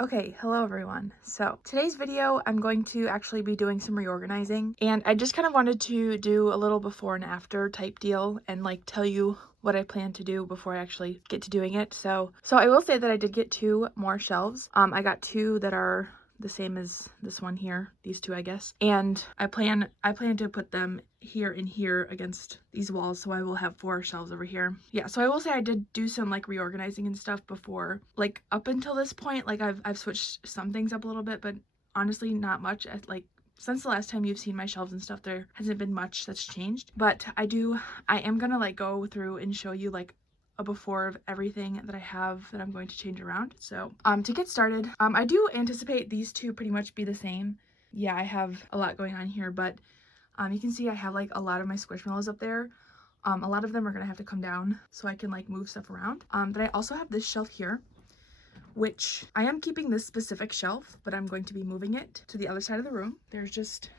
Okay, hello everyone. So today's video, I'm going to actually be doing some reorganizing, and I just kind of wanted to do a little before and after type deal and like tell you what I plan to do before I actually get to doing it. So I will say that I did get 2 more shelves. I got 2 that are the same as this one here, these 2 I guess, and I plan to put them here and here against these walls, so I will have 4 shelves over here. Yeah, so I will say I did do some like reorganizing and stuff before. Like up until this point, like I've switched some things up a little bit, but honestly not much. Like since the last time you've seen my shelves and stuff, there hasn't been much that's changed. But I am gonna like go through and show you like a before of everything that I have that I'm going to change around. So to get started, I do anticipate these 2 pretty much be the same. Yeah, I have a lot going on here, but you can see I have like a lot of my squishmallows up there. A lot of them are gonna have to come down so I can like move stuff around. But I also have this shelf here, which I am keeping this specific shelf, but I'm going to be moving it to the other side of the room. There's just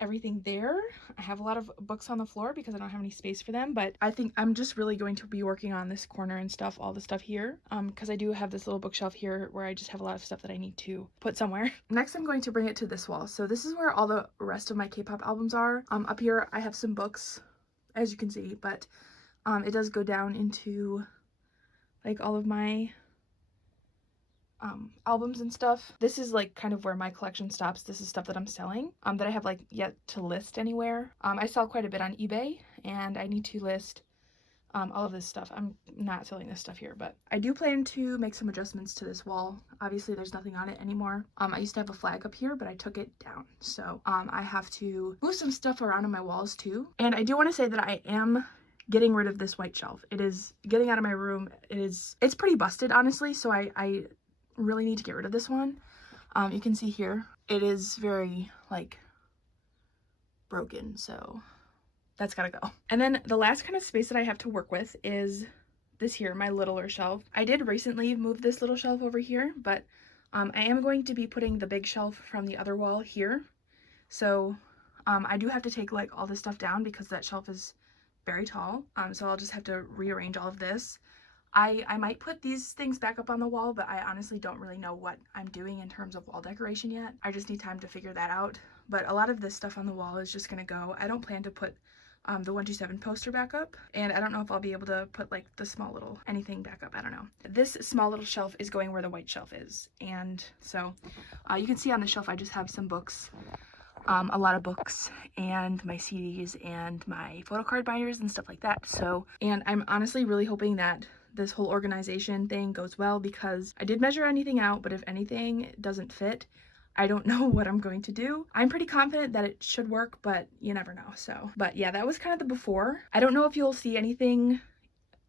everything there. I have a lot of books on the floor because I don't have any space for them, but I think I'm just really going to be working on this corner and stuff, all the stuff here, because I do have this little bookshelf here where I just have a lot of stuff that I need to put somewhere. Next, I'm going to bring it to this wall. So this is where all the rest of my K-pop albums are. Up here, I have some books, as you can see, but it does go down into like all of my albums and stuff. This is like kind of where my collection stops. This is stuff that I'm selling that I have like yet to list anywhere. I sell quite a bit on eBay, and I need to list all of this stuff. I'm not selling this stuff here, but I do plan to make some adjustments to this wall. Obviously there's nothing on it anymore. I used to have a flag up here, but I took it down, so I have to move some stuff around on my walls too. And I do want to say that I am getting rid of this white shelf. It is getting out of my room. It's pretty busted, honestly, so I really need to get rid of this one. You can see here it is very like broken, so that's gotta go. And then the last kind of space that I have to work with is this here, my littler shelf. I did recently move this little shelf over here, but I am going to be putting the big shelf from the other wall here. So I do have to take like all this stuff down because that shelf is very tall. So I'll just have to rearrange all of this. I might put these things back up on the wall, but I honestly don't really know what I'm doing in terms of wall decoration yet. I just need time to figure that out. But a lot of this stuff on the wall is just gonna go. I don't plan to put the 127 poster back up, and I don't know if I'll be able to put like the small little anything back up. I don't know. This small little shelf is going where the white shelf is, and so you can see on the shelf I just have some books. A lot of books and my CDs and my photo card binders and stuff like that. So, and I'm honestly really hoping that this whole organization thing goes well, because I did measure anything out, but if anything doesn't fit, I don't know what I'm going to do. I'm pretty confident that it should work, but you never know. So, but yeah, that was kind of the before. I don't know if you'll see anything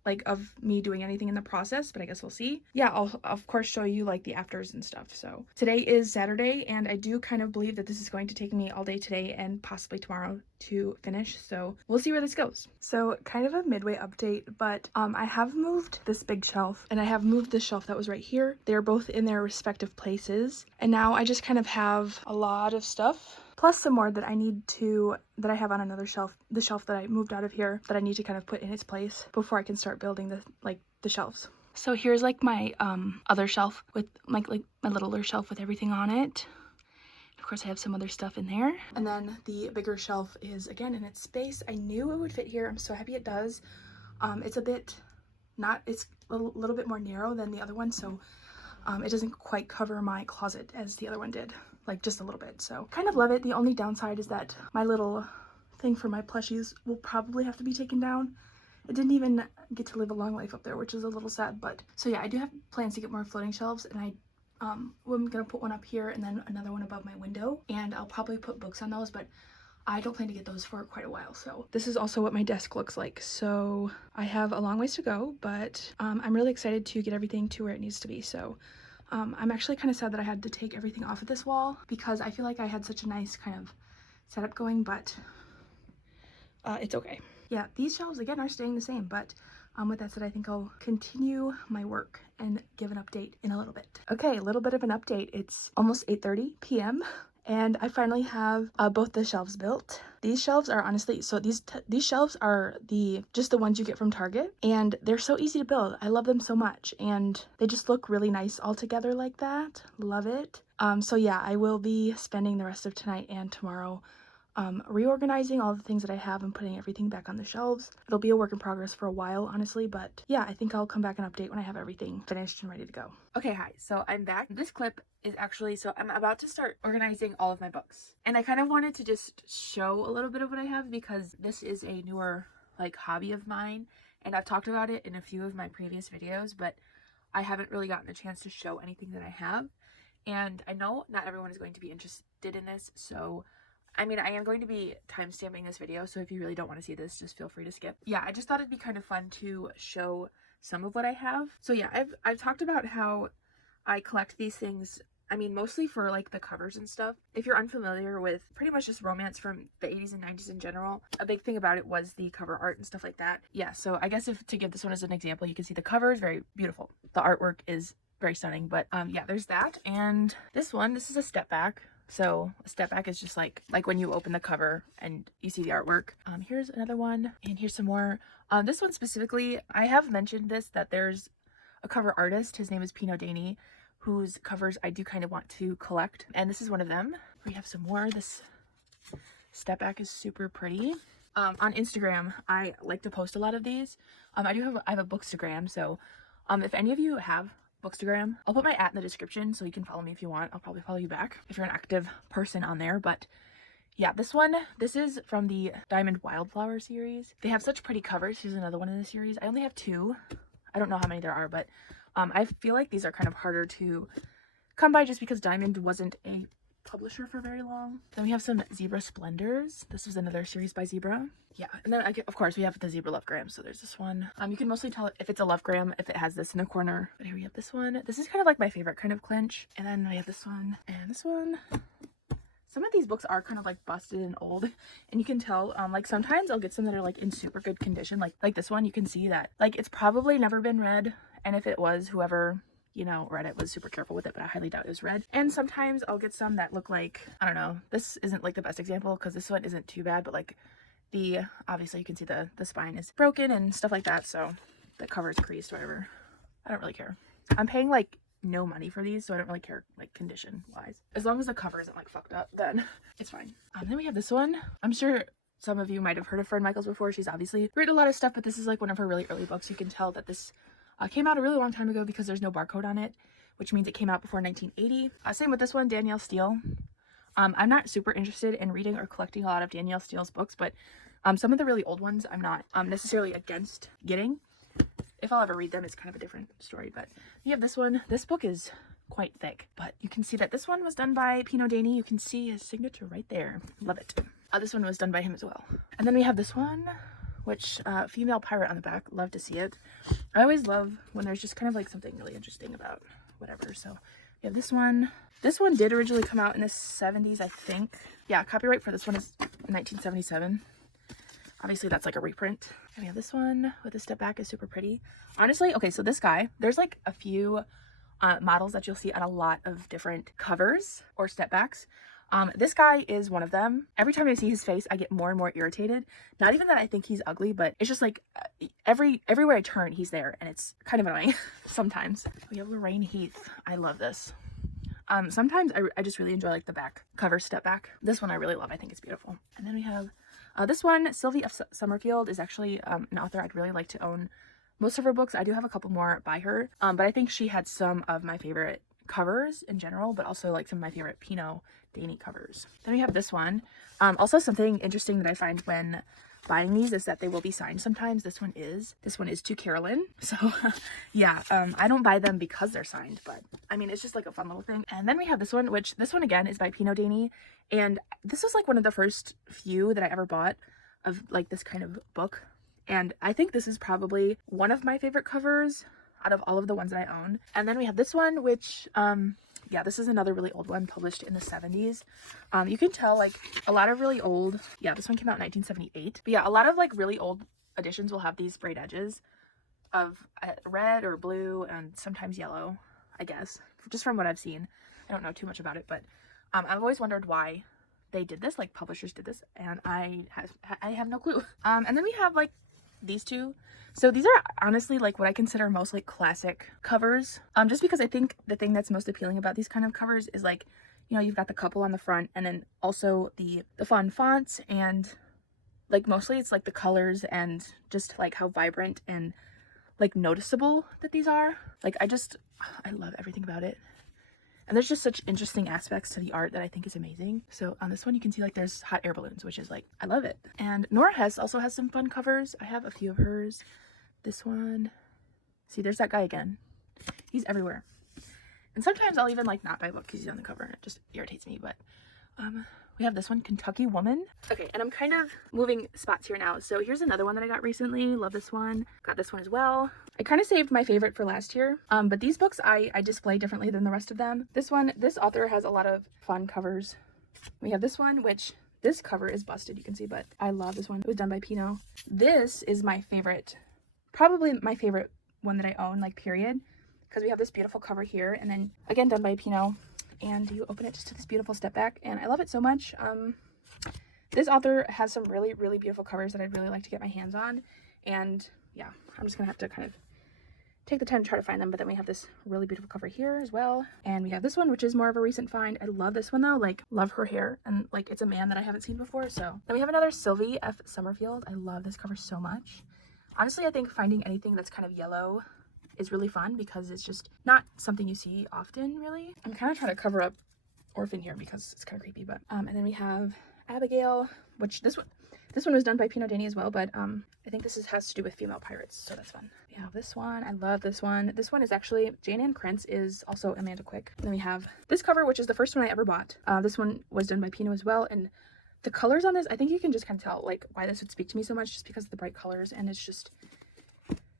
like of me doing anything in the process, but I guess we'll see. Yeah, I'll of course show you like the afters and stuff. So today is Saturday, and I do kind of believe that this is going to take me all day today and possibly tomorrow to finish, so we'll see where this goes. So kind of a midway update, but I have moved this big shelf and I have moved this shelf that was right here. They're both in their respective places, and now I just kind of have a lot of stuff plus some more that I have on another shelf, the shelf that I moved out of here, that I need to kind of put in its place before I can start building the shelves. So here's like my other shelf with my littler shelf with everything on it. Of course I have some other stuff in there. And then the bigger shelf is again in its space. I knew it would fit here. I'm so happy it does. It's a little bit more narrow than the other one, so it doesn't quite cover my closet as the other one did, like just a little bit. So kind of love it. The only downside is that my little thing for my plushies will probably have to be taken down. It didn't even get to live a long life up there, which is a little sad. But so yeah, I do have plans to get more floating shelves, and I'm gonna put one up here and then another one above my window, and I'll probably put books on those, but I don't plan to get those for quite a while. So this is also what my desk looks like. So I have a long ways to go, but I'm really excited to get everything to where it needs to be. So I'm actually kind of sad that I had to take everything off of this wall, because I feel like I had such a nice kind of setup going, but it's okay. Yeah, these shelves again are staying the same, but with that said, I think I'll continue my work and give an update in a little bit. Okay, a little bit of an update. It's almost 8:30 p.m. And I finally have both the shelves built. These shelves are honestly, so these shelves are just the ones you get from Target, and they're so easy to build. I love them so much, and they just look really nice all together like that. Love it. So yeah, I will be spending the rest of tonight and tomorrow reorganizing all the things that I have and putting everything back on the shelves. It'll be a work in progress for a while, honestly, but yeah, I think I'll come back and update when I have everything finished and ready to go. Okay, hi, so I'm back. This clip is actually, so I'm about to start organizing all of my books, and I kind of wanted to just show a little bit of what I have because this is a newer like hobby of mine, and I've talked about it in a few of my previous videos, but I haven't really gotten a chance to show anything that I have. And I know not everyone is going to be interested in this, so I mean, I am going to be timestamping this video, so if you really don't want to see this, just feel free to skip. Yeah, I just thought it'd be kind of fun to show some of what I have. So yeah, I've talked about how I collect these things, I mean, mostly for like the covers and stuff. If you're unfamiliar with pretty much just romance from the 80s and 90s in general, a big thing about it was the cover art and stuff like that. Yeah, so I guess to give this one as an example, you can see the cover is very beautiful. The artwork is very stunning, but yeah, there's that. And this is a step back. So a step back is just like when you open the cover and you see the artwork. Here's another one, and here's some more. This one specifically, I have mentioned this, that there's a cover artist. His name is Pino Daney, whose covers I do kind of want to collect, and this is one of them. We have some more. This step back is super pretty. On Instagram, I like to post a lot of these. I have a Bookstagram, so if any of you have Bookstagram, I'll put my @ in the description so you can follow me if you want. I'll probably follow you back if you're an active person on there. But yeah, this is from the Diamond Wildflower series. They have such pretty covers. Here's another one in the series. I only have 2. I don't know how many there are, but I feel like these are kind of harder to come by just because Diamond wasn't a publisher for very long. Then we have some Zebra Splendors. This was another series by Zebra. Yeah, and then of course we have the Zebra Lovegram. So there's this one. You can mostly tell if it's a Lovegram if it has this in the corner. But here we have this one. This is kind of like my favorite kind of clinch. And then we have this one and this one. Some of these books are kind of like busted and old, and you can tell like sometimes I'll get some that are like in super good condition, like this one. You can see that like it's probably never been read, and if it was, whoever, you know, read it was super careful with it, but I highly doubt it was read. And sometimes I'll get some that look like, I don't know, this isn't like the best example because this one isn't too bad, but like obviously you can see the spine is broken and stuff like that, so the cover is creased or whatever. I don't really care. I'm paying like no money for these, so I don't really care like condition wise. As long as the cover isn't like fucked up, then it's fine. Then we have this one. I'm sure some of you might have heard of Fern Michaels before. She's obviously written a lot of stuff, but this is like one of her really early books. You can tell that this came out a really long time ago because there's no barcode on it, which means it came out before 1980. Same with this one, Danielle Steele. I'm not super interested in reading or collecting a lot of Danielle Steele's books, but some of the really old ones I'm not necessarily against getting. If I'll ever read them, it's kind of a different story. But you have this one. This book is quite thick, but you can see that this one was done by Pino Daney. You can see his signature right there. Love it. This one was done by him as well. And then we have this one, which female pirate on the back. Love to see it. I always love when there's just kind of like something really interesting about whatever. So we have this one. This one did originally come out in the 70s, I think. Yeah, copyright for this one is 1977. Obviously that's like a reprint. And we have this one with the step back, is super pretty. Honestly, okay, so this guy, there's like a few models that you'll see on a lot of different covers or step backs. This guy is one of them. Every time I see his face, I get more and more irritated. Not even that I think he's ugly, but it's just like everywhere I turn, he's there, and it's kind of annoying sometimes. We have Lorraine Heath. I love this. Sometimes I just really enjoy like the back cover step back. This one I really love. I think it's beautiful. And then we have this one. Sylvie F. Summerfield is actually an author I'd really like to own most of her books. I do have a couple more by her, but I think she had some of my favorite covers in general, but also like some of my favorite Pino Daney covers. Then we have this one. Also something interesting that I find when buying these is that they will be signed sometimes. This one is to Carolyn. So yeah, I don't buy them because they're signed, but I mean, it's just like a fun little thing. And then we have this one, which this one again is by Pino Daney. And this was like one of the first few that I ever bought of like this kind of book. And I think this is probably one of my favorite covers out of all of the ones that I own. And then we have this one, which, yeah, this is another really old one published in the 70s. You can tell like a lot of really old, yeah, this one came out in 1978. But yeah, a lot of like really old editions will have these sprayed edges of red or blue and sometimes yellow, I guess, just from what I've seen. I don't know too much about it, but I've always wondered why they did this, like publishers did this, and I have no clue. And then we have like these two. So these are honestly like what I consider most like classic covers. Just because I think the thing that's most appealing about these kind of covers is like, you know, you've got the couple on the front and then also the fun fonts, and like mostly it's like the colors and just like how vibrant and like noticeable that these are. Like I love everything about it. And there's just such interesting aspects to the art that I think is amazing. So on this one, you can see like there's hot air balloons, which is like, I love it. And Nora Hess also has some fun covers. I have a few of hers. This one, see, there's that guy again. He's everywhere. And sometimes I'll even like not buy a book because he's on the cover and it just irritates me. But we have this one, Kentucky Woman. Okay, and I'm kind of moving spots here now. So here's another one that I got recently. Love this one. Got this one as well. I kind of saved my favorite for last year. But these books I display differently than the rest of them. This one, this author has a lot of fun covers. We have this one, which this cover is busted, you can see, but I love this one. It was done by Pinot. This is my favorite, probably my favorite one that I own, like period. Because we have this beautiful cover here, and then again done by Pinot. And you open it just to this beautiful step back, and I love it so much. This author has some really, really beautiful covers that I'd really like to get my hands on, and yeah, I'm just gonna have to kind of take the time to try to find them. But then we have this really beautiful cover here as well, and we have this one, which is more of a recent find. I love this one though, like love her hair, and like it's a man that I haven't seen before. So then we have another Sylvie F. Summerfield. I love this cover so much. Honestly, I think finding anything that's kind of yellow is really fun because it's just not something you see often, really. I'm kind of trying to cover up Orphan here because it's kind of creepy, but and then we have Abigail, which this one was done by Pinot Danny as well, but I think this has to do with female pirates, so that's fun. We have this one. I love this one. This one is actually Jane Ann Krentz is also Amanda Quick. And then we have this cover, which is the first one I ever bought. This one was done by Pinot as well, and the colors on this, I think you can just kind of tell like why this would speak to me so much, just because of the bright colors, and it's just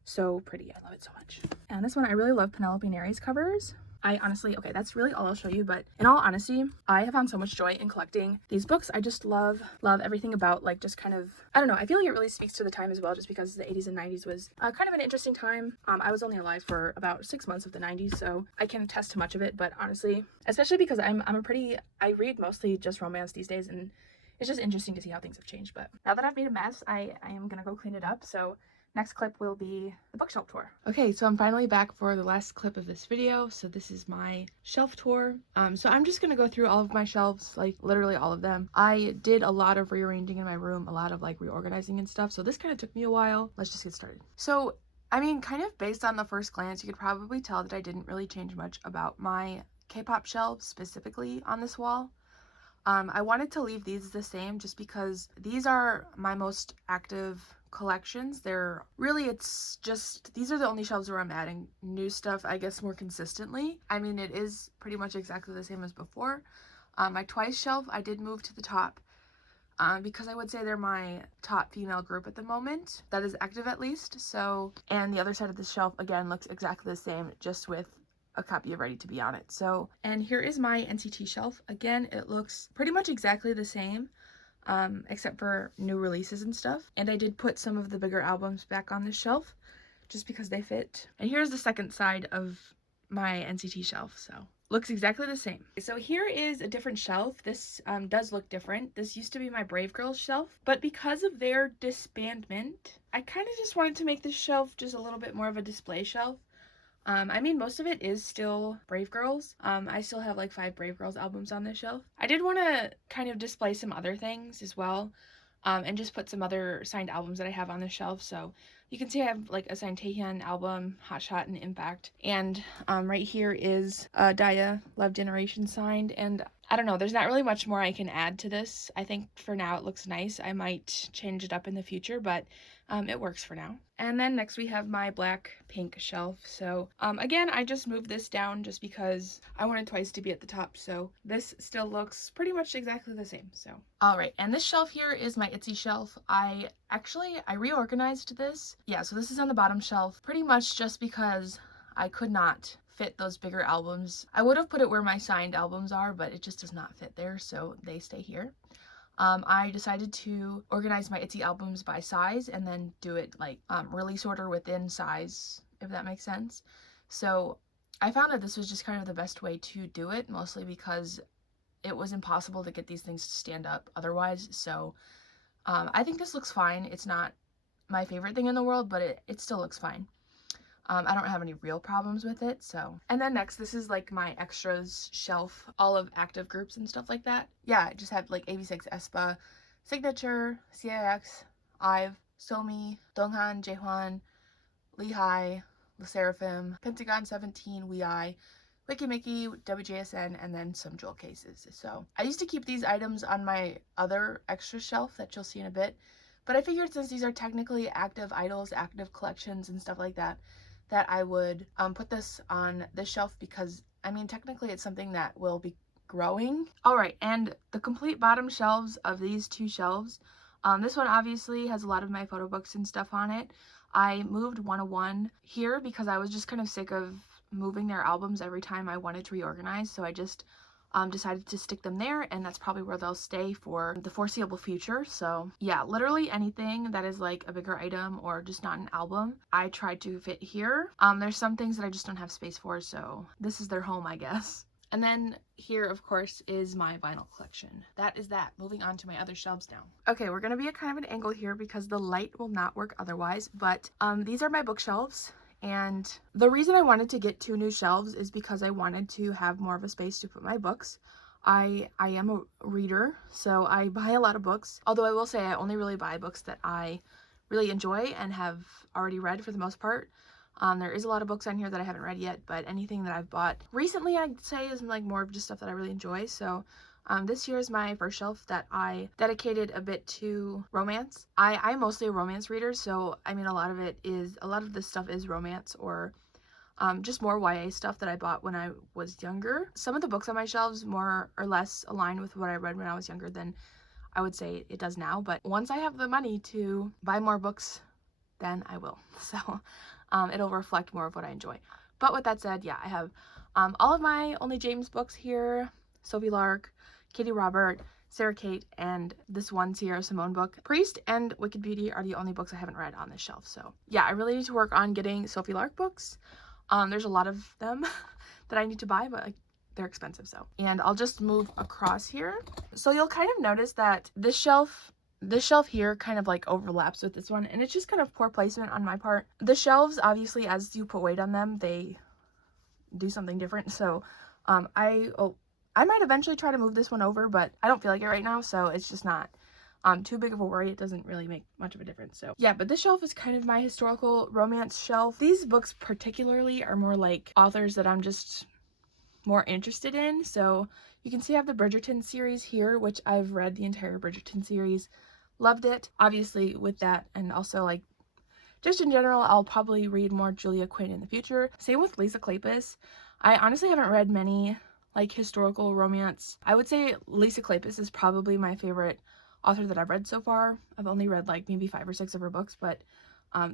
so pretty. I love it so much. And this one, I really love Penelope Neri's covers. I honestly, okay, that's really all I'll show you, but in all honesty, I have found so much joy in collecting these books. I just love everything about like just kind of, I don't know, I feel like it really speaks to the time as well, just because the 80s and 90s was kind of an interesting time. I was only alive for about 6 months of the 90s, so I can attest to much of it, but honestly, especially because I read mostly just romance these days, and it's just interesting to see how things have changed. But now that I've made a mess, I am gonna go clean it up, so next clip will be the bookshelf tour. Okay, so I'm finally back for the last clip of this video. So this is my shelf tour. So I'm just gonna go through all of my shelves, like literally all of them. I did a lot of rearranging in my room, a lot of like reorganizing and stuff. So this kind of took me a while. Let's just get started. So, I mean, kind of based on the first glance, you could probably tell that I didn't really change much about my K-pop shelves specifically on this wall. I wanted to leave these the same just because these are my most active collections. It's just, these are the only shelves where I'm adding new stuff, I guess, more consistently. I mean, it is pretty much exactly the same as before. My Twice shelf, I did move to the top because I would say they're my top female group at the moment, that is active at least. So, and the other side of the shelf, again, looks exactly the same, just with a copy of Ready to Be on it. So, and here is my NCT shelf. Again, it looks pretty much exactly the same, except for new releases and stuff. And I did put some of the bigger albums back on this shelf just because they fit. And here's the second side of my NCT shelf, so looks exactly the same. So here is a different shelf. This does look different. This used to be my Brave Girls shelf, but because of their disbandment, I kind of just wanted to make this shelf just a little bit more of a display shelf. I mean, most of it is still Brave Girls. I still have like 5 Brave Girls albums on this shelf. I did want to kind of display some other things as well, and just put some other signed albums that I have on the shelf. So you can see I have like a signed Taehyun album, Hot Shot, and Impact. And right here is Daya, Love Generation signed. And I don't know, there's not really much more I can add to this. I think for now it looks nice. I might change it up in the future, but it works for now. And then next we have my black pink shelf. So again, I just moved this down just because I wanted Twice to be at the top. So this still looks pretty much exactly the same. So all right, and this shelf here is my Itsy shelf. I reorganized this. Yeah, so this is on the bottom shelf pretty much just because I could not fit those bigger albums. I would have put it where my signed albums are, but it just does not fit there, so they stay here. I decided to organize my Itsy albums by size and then do it like release order within size, if that makes sense. So I found that this was just kind of the best way to do it, mostly because it was impossible to get these things to stand up otherwise. So I think this looks fine. It's not my favorite thing in the world, but it still looks fine. I don't have any real problems with it, so. And then next, this is like my extras shelf, all of active groups and stuff like that. Yeah, I just have like AB6, aespa, Signature, CIX, IVE, Somi, Donghan, Jaehwan, Lehigh, Le Sserafim, Pentagon 17, WeEye, Wikimickey, WJSN, and then some jewel cases. So I used to keep these items on my other extra shelf that you'll see in a bit, but I figured since these are technically active idols, active collections and stuff like that, that I would put this on this shelf because, I mean, technically it's something that will be growing. All right, and the complete bottom shelves of these two shelves, this one obviously has a lot of my photo books and stuff on it. I moved 101 here because I was just kind of sick of moving their albums every time I wanted to reorganize, so I just decided to stick them there, and that's probably where they'll stay for the foreseeable future. So yeah, literally anything that is like a bigger item or just not an album, I tried to fit here. There's some things that I just don't have space for, so this is their home, I guess. And then here, of course, is my vinyl collection. That is that. Moving on to my other shelves now. Okay, we're gonna be at kind of an angle here because the light will not work otherwise, but these are my bookshelves. And the reason I wanted to get 2 new shelves is because I wanted to have more of a space to put my books. I am a reader, so I buy a lot of books. Although I will say I only really buy books that I really enjoy and have already read for the most part. There is a lot of books on here that I haven't read yet, but anything that I've bought recently, I'd say, is like more of just stuff that I really enjoy. So this year is my first shelf that I dedicated a bit to romance. I'm mostly a romance reader, so I mean a lot of this stuff is romance or just more YA stuff that I bought when I was younger. Some of the books on my shelves more or less align with what I read when I was younger than I would say it does now, but once I have the money to buy more books, then I will. So it'll reflect more of what I enjoy. But with that said, yeah, I have all of my Only James books here, Sophie Lark, Katie Robert, Sarah Kate, and this one Sierra Simone book. Priest and Wicked Beauty are the only books I haven't read on this shelf. So yeah, I really need to work on getting Sophie Lark books. There's a lot of them that I need to buy, but like, they're expensive, so. And I'll just move across here. So you'll kind of notice that this shelf here kind of like overlaps with this one, and it's just kind of poor placement on my part. The shelves, obviously, as you put weight on them, they do something different. So I might eventually try to move this one over, but I don't feel like it right now, so it's just not too big of a worry. It doesn't really make much of a difference. So yeah, but this shelf is kind of my historical romance shelf. These books particularly are more like authors that I'm just more interested in. So you can see I have the Bridgerton series here, which I've read the entire Bridgerton series. Loved it. Obviously with that, and also like just in general, I'll probably read more Julia Quinn in the future. Same with Lisa Kleypas. I honestly haven't read many like historical romance. I would say Lisa Kleypas is probably my favorite author that I've read so far. I've only read like maybe 5 or 6 of her books, but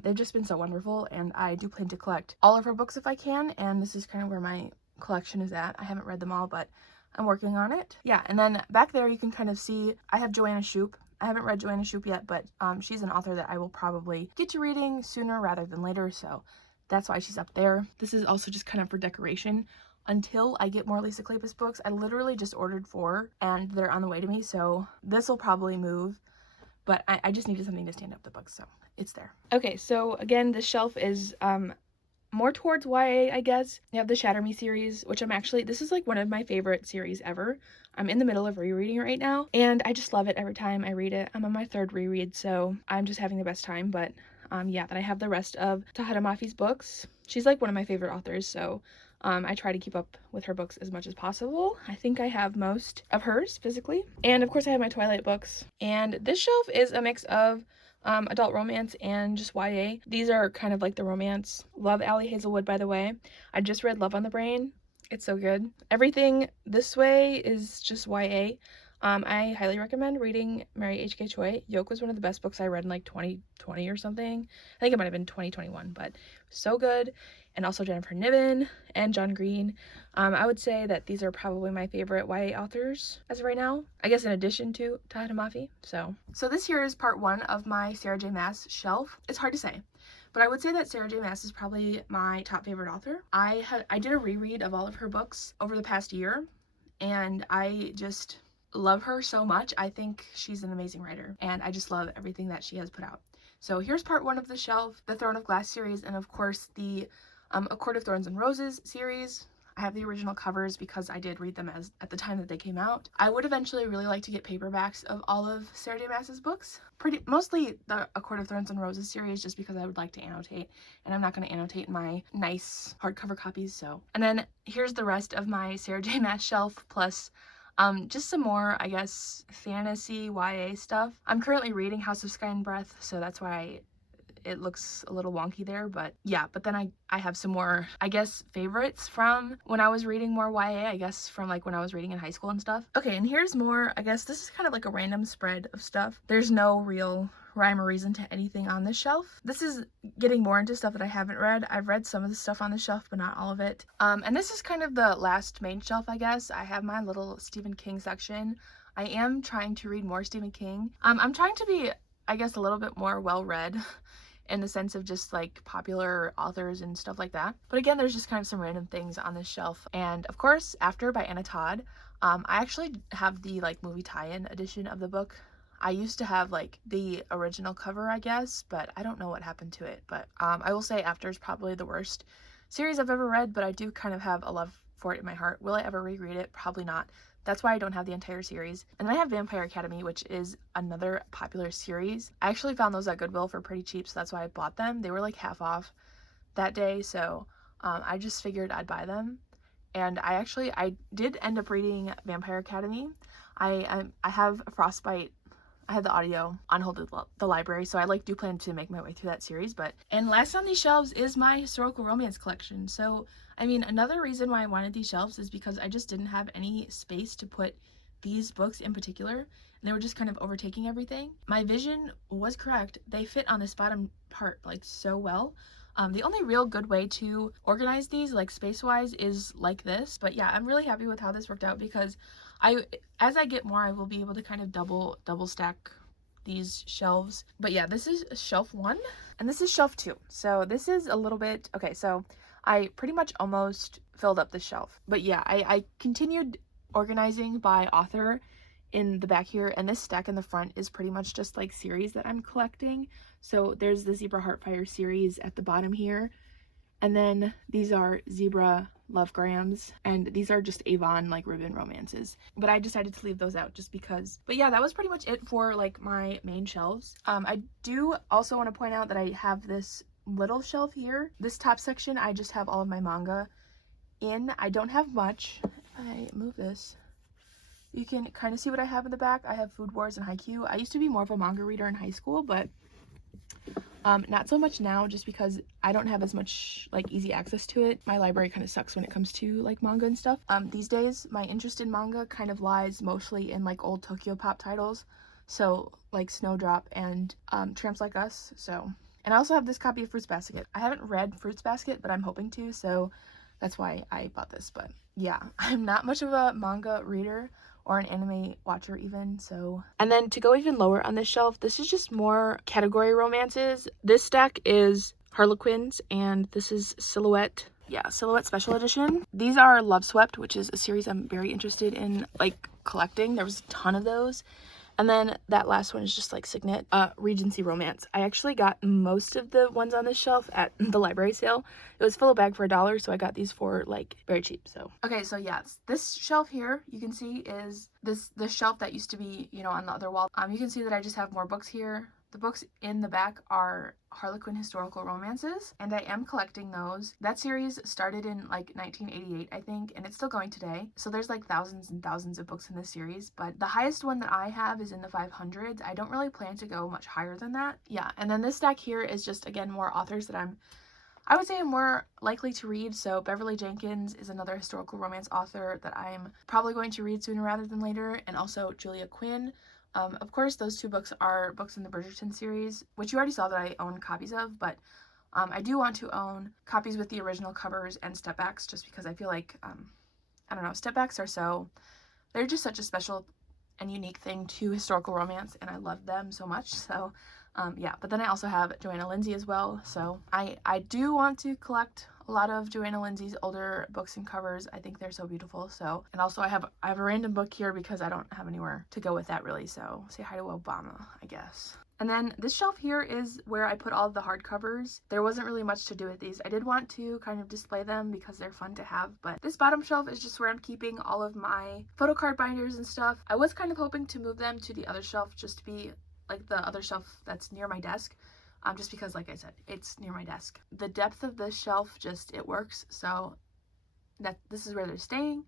they've just been so wonderful, and I do plan to collect all of her books if I can, and this is kind of where my collection is at. I haven't read them all, but I'm working on it. Yeah, and then back there you can kind of see I have Joanna Shupe. I haven't read Joanna Shupe yet, but she's an author that I will probably get to reading sooner rather than later, so that's why she's up there. This is also just kind of for decoration until I get more Lisa Kleypas books. I literally just ordered 4 and they're on the way to me, so this will probably move, but I just needed something to stand up the books, so it's there. Okay, so again, this shelf is more towards YA, I guess. You have the Shatter Me series, which this is like one of my favorite series ever. I'm in the middle of rereading it right now, and I just love it every time I read it. I'm on my 3rd reread, so I'm just having the best time. But yeah, then I have the rest of Tahada Mafi's books. She's like one of my favorite authors, so I try to keep up with her books as much as possible. I think I have most of hers physically. And of course I have my Twilight books. And this shelf is a mix of adult romance and just YA. These are kind of like the romance. Love Allie Hazelwood, by the way. I just read Love on the Brain. It's so good. Everything this way is just YA. I highly recommend reading Mary H.K. Choi. Yoke was one of the best books I read in like 2020 or something. I think it might have been 2021, but so good. And also Jennifer Niven and John Green. I would say that these are probably my favorite YA authors as of right now. I guess in addition to Tahada Mafi. So this here is part 1 of my Sarah J. Maas shelf. It's hard to say, but I would say that Sarah J. Maas is probably my top favorite author. I did a reread of all of her books over the past year, and I just love her so much. I think she's an amazing writer, and I just love everything that she has put out. So here's part 1 of the shelf, the Throne of Glass series, and of course the A Court of Thorns and Roses series. I have the original covers because I did read them at the time that they came out. I would eventually really like to get paperbacks of all of Sarah J. Maas's books. Mostly the A Court of Thorns and Roses series, just because I would like to annotate, and I'm not going to annotate my nice hardcover copies, so. And then here's the rest of my Sarah J. Maas shelf, plus just some more, I guess, fantasy YA stuff. I'm currently reading House of Sky and Breath, so that's why it looks a little wonky there, but yeah. But then I have some more, I guess, favorites from when I was reading more YA, I guess from like when I was reading in high school and stuff. Okay, and here's more, I guess this is kind of like a random spread of stuff. There's no real rhyme or reason to anything on this shelf. This is getting more into stuff that I haven't read. I've read some of the stuff on the shelf, but not all of it. And this is kind of the last main shelf, I guess. I have my little Stephen King section. I am trying to read more Stephen King. I'm trying to be, I guess, a little bit more well-read in the sense of just like popular authors and stuff like that. But again, there's just kind of some random things on this shelf. And of course, After by Anna Todd. I actually have the like movie tie-in edition of the book. I used to have like the original cover, I guess, but I don't know what happened to it. But I will say After is probably the worst series I've ever read, but I do kind of have a love for it in my heart. Will I ever reread it? Probably not. That's why I don't have the entire series. And then I have Vampire Academy, which is another popular series. I actually found those at Goodwill for pretty cheap, so that's why I bought them. They were like half off that day, so I just figured I'd buy them. And I did end up reading Vampire Academy. I have Frostbite. I had the audio on hold at the library, so I do plan to make my way through that series. And last on these shelves is my historical romance collection. So I mean, another reason why I wanted these shelves is because I just didn't have any space to put these books in particular, and they were just kind of overtaking everything. My vision was correct. They fit on this bottom part like so well. The only real good way to organize these like space-wise is like this. But yeah, I'm really happy with how this worked out, because as I get more, I will be able to kind of double stack these shelves. But yeah, this is shelf 1 and this is shelf 2. So this is a little bit, okay, so I pretty much almost filled up the shelf. But yeah, I continued organizing by author in the back here, and this stack in the front is pretty much just like series that I'm collecting. So there's the Zebra Heartfire series at the bottom here, and then these are Zebra Lovegrams, and these are just Avon like ribbon romances. But I decided to leave those out just because. But yeah, that was pretty much it for like my main shelves. I do also want to point out that I have this little shelf here. This top section, I just have all of my manga in. I don't have much. If I move this, you can kind of see what I have in the back. I have Food Wars and Haikyuu. I used to be more of a manga reader in high school, but not so much now, just because I don't have as much like easy access to it. My library kind of sucks when it comes to like manga and stuff. These days my interest in manga kind of lies mostly in like old Tokyo Pop titles, so like Snowdrop and Tramps Like Us. So, and I also have this copy of Fruits Basket. I haven't read Fruits Basket, but I'm hoping to, so that's why I bought this. But yeah, I'm not much of a manga reader or an anime watcher even, so. And then to go even lower on this shelf, this is just more category romances. This stack is Harlequins, and this is Silhouette. Yeah, Silhouette Special Edition. These are Love Swept, which is a series I'm very interested in like collecting. There was a ton of those. And then that last one is just like Signet, Regency Romance. I actually got most of the ones on this shelf at the library sale. It was fill a bag for $1, so I got these for like very cheap. So okay, so yeah, this shelf here you can see is this shelf that used to be, you know, on the other wall. You can see that I just have more books here. The books in the back are Harlequin historical romances, and I am collecting those. That series started in like 1988, I think, and it's still going today. So there's like thousands and thousands of books in this series, but the highest one that I have is in the 500s. I don't really plan to go much higher than that. Yeah, and then this stack here is just, again, more authors that I would say I'm more likely to read. So Beverly Jenkins is another historical romance author that I'm probably going to read sooner rather than later, and also Julia Quinn. Of course, those two books are books in the Bridgerton series, which you already saw that I own copies of, but I do want to own copies with the original covers and stepbacks, just because I feel like, I don't know, stepbacks are they're just such a special and unique thing to historical romance, and I love them so much. So yeah, but then I also have Joanna Lindsay as well, so I do want to collect a lot of Joanna Lindsay's older books and covers. I think they're so beautiful. So, and also I have a random book here because I don't have anywhere to go with that really. So say hi to Obama, I guess. And then this shelf here is where I put all of the hardcovers. There wasn't really much to do with these. I did want to kind of display them because they're fun to have, but this bottom shelf is just where I'm keeping all of my photo card binders and stuff. I was kind of hoping to move them to the other shelf just to be like the other shelf that's near my desk. Just because, like I said, it's near my desk. The depth of this shelf it works, so this is where they're staying.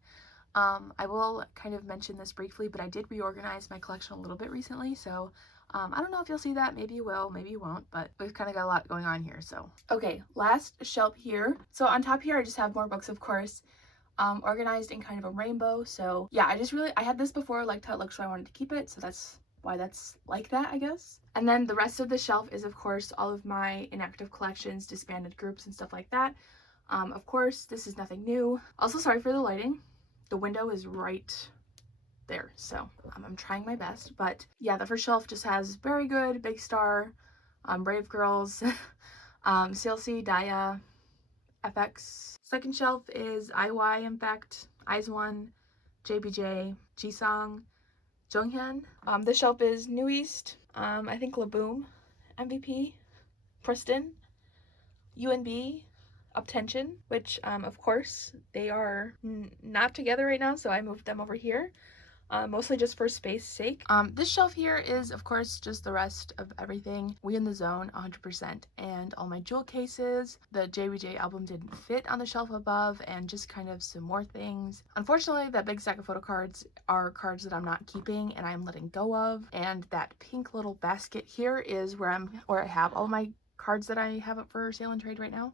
I will kind of mention this briefly, but I did reorganize my collection a little bit recently, so I don't know if you'll see that. Maybe you will, maybe you won't, but we've kind of got a lot going on here, so. Okay, last shelf here. So on top here, I just have more books, of course, organized in kind of a rainbow. So yeah, I had this before, liked how it looked, so I wanted to keep it, so that's why that's like that, I guess. And then the rest of the shelf is, of course, all of my inactive collections, disbanded groups, and stuff like that. Of course, this is nothing new. Also, sorry for the lighting. The window is right there, so I'm trying my best. But yeah, the first shelf just has Very Good, Big Star, Brave Girls, CLC, Daya, FX. Second shelf is IY, in fact, Eyes One, JBJ, Jisung, Jonghyun. This shelf is New East, I think Laboom, MVP, Preston, UNB, Uptension, which of course they are not together right now, so I moved them over here. Mostly just for space sake. This shelf here is, of course, just the rest of everything. We in the Zone, 100%, and all my jewel cases. The JBJ album didn't fit on the shelf above, and just kind of some more things. Unfortunately, that big stack of photo cards are cards that I'm not keeping and I'm letting go of. And that pink little basket here is where I have all my cards that I have up for sale and trade right now.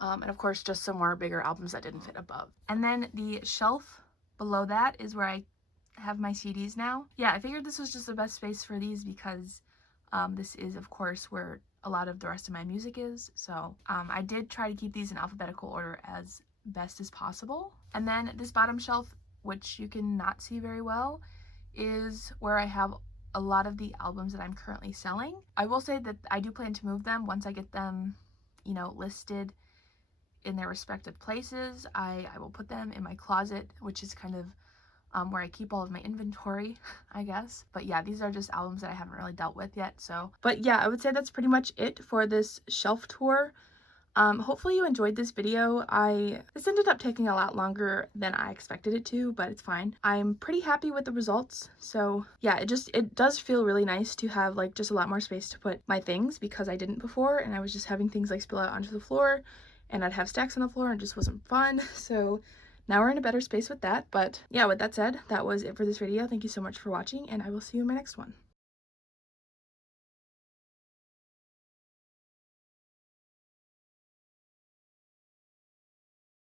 And of course, just some more bigger albums that didn't fit above. And then the shelf below that is where I have my CDs now. Yeah, I figured this was just the best space for these because this is, of course, where a lot of the rest of my music is. So I did try to keep these in alphabetical order as best as possible. And then this bottom shelf, which you can not see very well, is where I have a lot of the albums that I'm currently selling. I will say that I do plan to move them once I get them, you know, listed in their respective places. I will put them in my closet, which is kind of where I keep all of my inventory, I guess. But yeah, these are just albums that I haven't really dealt with yet. So, but yeah, I would say that's pretty much it for this shelf tour. Hopefully you enjoyed this video. This ended up taking a lot longer than I expected it to, but it's fine. I'm pretty happy with the results. So yeah, it does feel really nice to have like just a lot more space to put my things because I didn't before, and I was just having things like spill out onto the floor, and I'd have stacks on the floor and it just wasn't fun. So now we're in a better space with that. But yeah, with that said, that was it for this video. Thank you so much for watching, and I will see you in my next one.